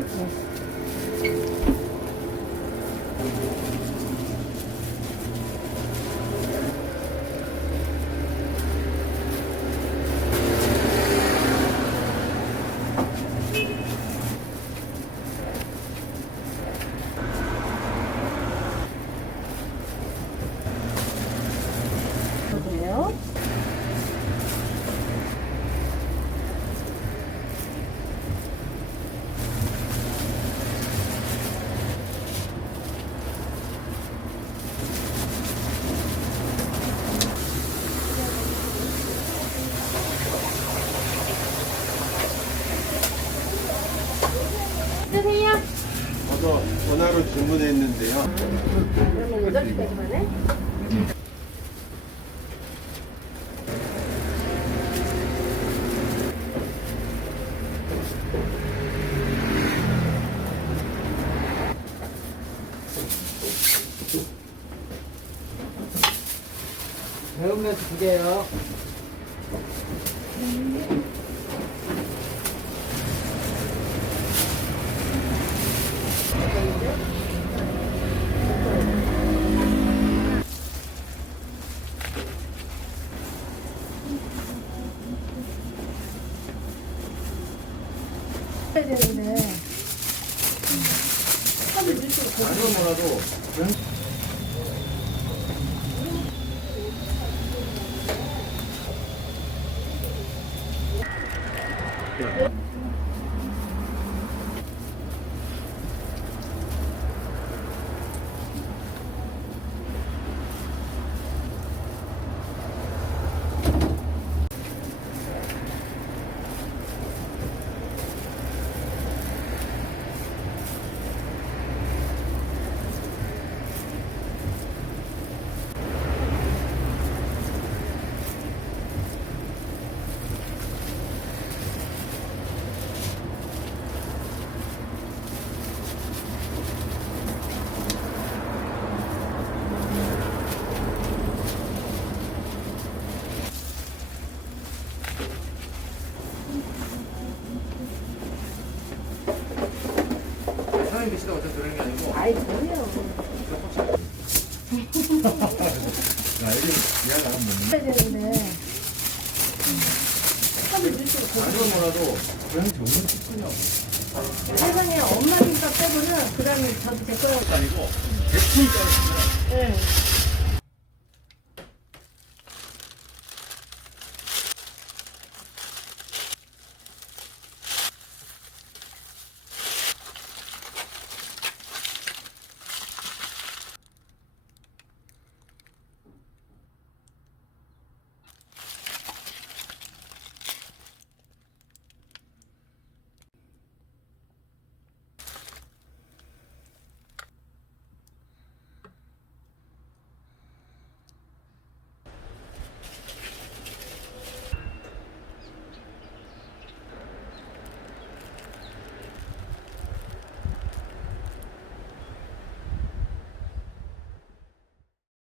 그래요? 드세요. 저도 전화로 주문했는데요. 그러면 8시까지만 해? 매운맛 2개요. 해야 되는데. 하루 일주일 아니면 뭐라도 사장님 계시다 어차피 그런 게 아니고. 아이, 뭐예요. 나 이게 이해가 안 먹는. 해야 되는데. 하루 일주일 아니면 뭐라도 그냥 좋은 식분이라고. 세상에 엄마 김밥 빼고는 그 다음에 저도 제 거라고. 아니고 100%짜리. 네.